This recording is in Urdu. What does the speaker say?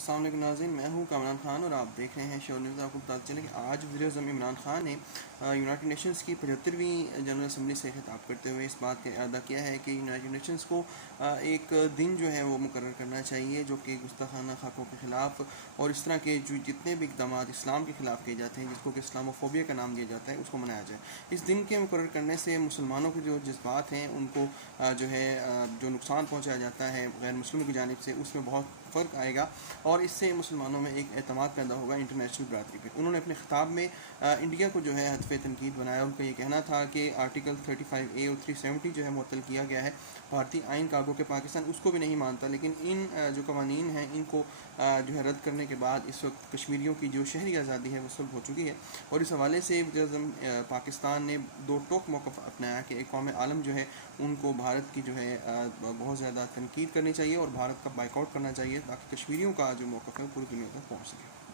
السلام علیکم ناظرین، میں ہوں کامران خان اور آپ دیکھ رہے ہیں شو نیوز۔ آپ کو بتاتے چلیں کہ آج وزیر اعظم عمران خان نے یونائٹڈ نیشنز کی 75ویں جنرل اسمبلی سے خطاب کرتے ہوئے اس بات کا اعادہ کیا ہے کہ یونائٹڈ نیشنز کو ایک دن جو ہے وہ مقرر کرنا چاہیے جو کہ گستاخانہ خاکوں کے خلاف اور اس طرح کے جتنے بھی اقدامات اسلام کے خلاف کیے جاتے ہیں، جس کو کہ اسلاموفوبیا کا نام دیا جاتا ہے، اس کو منایا جائے۔ اس دن کے مقرر کرنے سے مسلمانوں کے جو جذبات ہیں ان کو جو ہے جو نقصان پہنچایا جاتا ہے غیر مسلموں کی جانب سے، اس میں بہت فرق آئے گا اور اس سے مسلمانوں میں ایک اعتماد پیدا ہوگا انٹرنیشنل برادری پہ۔ انہوں نے اپنے خطاب میں انڈیا کو جو ہے ہدف تنقید بنایا۔ ان کا یہ کہنا تھا کہ آرٹیکل 35A اور 370 جو ہے معطل کیا گیا ہے بھارتی آئین کا، گو کہ پاکستان اس کو بھی نہیں مانتا، لیکن ان جو قوانین ہیں ان کو جو ہے رد کرنے کے بعد اس وقت کشمیریوں کی جو شہری آزادی ہے وہ سلب ہو چکی ہے۔ اور اس حوالے سے وزیر اعظم پاکستان نے دو ٹوک موقف اپنایا کہ ایک قوم عالم جو ہے ان کو بھارت کی جو ہے بہت زیادہ تنقید کرنی چاہیے اور بھارت کا بائیکاٹ کرنا چاہیے تاکہ کشمیریوں کا جو موقف ہے وہ پوری دنیا تک پہنچ سکے۔